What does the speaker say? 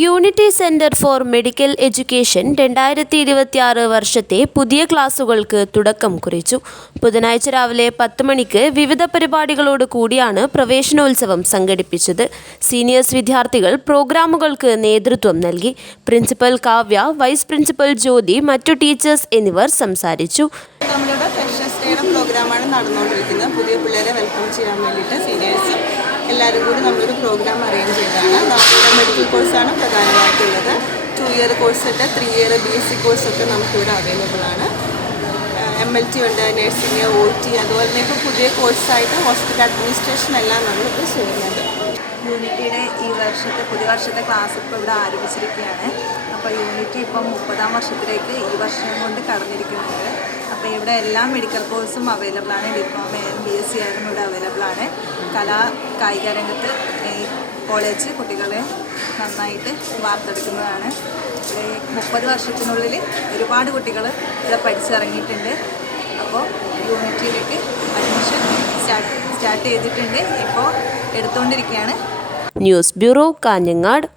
Unity centre for medical education 2026 വർഷത്തെ പുതിയ ക്ലാസുകൾക്ക് തുടക്കം കുറിച്ചു. ബുധനാഴ്ച രാവിലെ 10 മണിക്ക് വിവിധ പരിപാടികളോട് കൂടിയാണ് പ്രവേശനോത്സവം സംഘടിപ്പിച്ചത്. സീനിയേഴ്സ് വിദ്യാർത്ഥികൾ പ്രോഗ്രാമുകൾക്ക് നേതൃത്വം നൽകി. Principal Kavya, vice principal Jyothi, മറ്റു ടീച്ചേഴ്സ് എന്നിവർ സംസാരിച്ചു. നമ്മളുടെ ഫ്രഷേഴ്സ് ഡേയുടെ പ്രോഗ്രാമാണ് നടന്നുകൊണ്ടിരിക്കുന്നത്. പുതിയ പിള്ളേരെ വെൽക്കം ചെയ്യാൻ വേണ്ടിയിട്ട് സീനിയേഴ്സും എല്ലാവരും കൂടി നമ്മളൊരു പ്രോഗ്രാം അറേഞ്ച് ചെയ്തതാണ്. നമ്മുടെ മെഡിക്കൽ കോഴ്സാണ് പ്രധാനമായിട്ടുള്ളത്. 2 ഇയർ കോഴ്സുണ്ട്, 3 ഇയർ BSc കോഴ്സൊക്കെ നമുക്കിവിടെ അവൈലബിൾ ആണ്. MLT ഉണ്ട്, നഴ്സിംഗ്, OT, അതുപോലെ തന്നെ ഇപ്പോൾ പുതിയ കോഴ്സായിട്ട് ഹോസ്പിറ്റൽ അഡ്മിനിസ്ട്രേഷൻ എല്ലാം നമ്മളിപ്പോൾ ചെയ്യുന്നുണ്ട്. യൂണിറ്റിയുടെ ഈ പുതിയ വർഷത്തെ ക്ലാസ് ഇപ്പോൾ ഇവിടെ ആരംഭിച്ചിരിക്കുകയാണ്. അപ്പോൾ യൂണിറ്റി ഇപ്പം 30ാം വർഷത്തിലേക്ക് ഈ വർഷം കൊണ്ട് കടന്നിരിക്കുന്നുണ്ട്. അപ്പോൾ ഇവിടെ എല്ലാ മെഡിക്കൽ കോഴ്സും അവൈലബിൾ ആണ്. ഡിപ്ലോമ ആയാലും BSc ആയാലും ഇവിടെ അവൈലബിൾ ആണ്. കായിക രംഗത്ത് ഈ കോളേജ് കുട്ടികളെ നന്നായിട്ട് വാർത്തെടുക്കുന്നതാണ്. ഇവിടെ 30 വർഷത്തിനുള്ളിൽ ഒരുപാട് കുട്ടികൾ ഇവിടെ പഠിച്ചിറങ്ങിയിട്ടുണ്ട്. അപ്പോൾ യൂണിറ്റിയിലേക്ക് അഡ്മിഷൻ സ്റ്റാർട്ട് ചെയ്തിട്ടുണ്ട്. ഇപ്പോൾ എടുത്തുകൊണ്ടിരിക്കുകയാണ്. News bureau, Kanhangad.